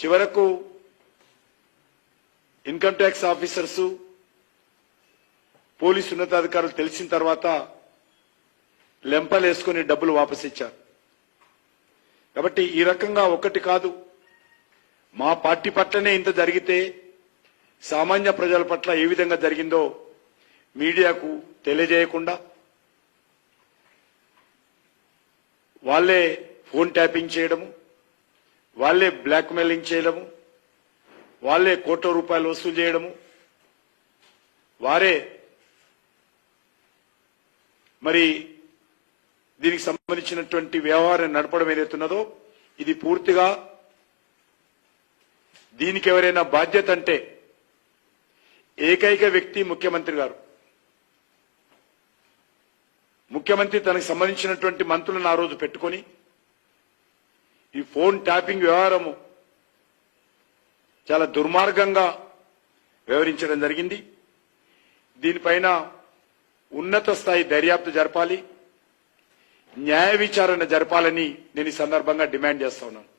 చివరకు income tax officers police ఉన్నతాధికారులు తెలిసిన తర్వాత లెంపలేసుకుని డబ్బులు వాపసు ఇచ్చారు. కాబట్టి ఈ రకంగా ఒకటి కాదు, మా పార్టీ పట్లనే ఇంత జరిగితే సామాన్య ప్రజల పట్ల ఏ విధంగా జరిగిందో మీడియాకు తెలియజేయకుండా వాళ్ళే ఫోన్ ట్యాపింగ్ చేయడము, వాళ్ళే బ్లాక్మెయిలింగ్ చేయడము, వాళ్ళే కోట్ల రూపాయలు వసూలు చేయడము, వారే మరి దీనికి సంబంధించినటువంటి వ్యవహారం నడపడం ఏదైతున్నదో ఇది పూర్తిగా దీనికి ఎవరైనా బాధ్యత అంటే ఏకైక వ్యక్తి ముఖ్యమంత్రి గారు. ముఖ్యమంత్రి తనకు సంబంధించినటువంటి మంత్రులను ఆ రోజు పెట్టుకొని ఈ ఫోన్ ట్యాపింగ్ వ్యవహారము చాలా దుర్మార్గంగా వ్యవహరించడం జరిగింది. దీనిపైన ఉన్నత స్థాయి దర్యాప్తు జరపాలి, న్యాయ విచారణ జరపాలని నేను ఈ సందర్భంగా డిమాండ్ చేస్తా ఉన్నాను.